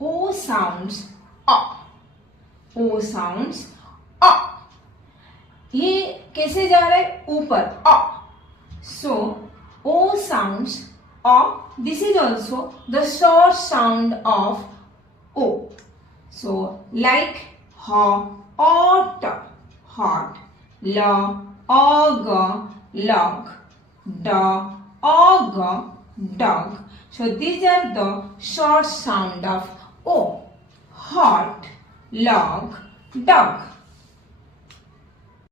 O sounds A. O sounds A. ये कैसे जा रहा है? ऊपर A. So O sounds A. This is also the short sound of O. So like hot, hot, log, log, dog, dog. So these are the short sound of O. Hot, log, dog.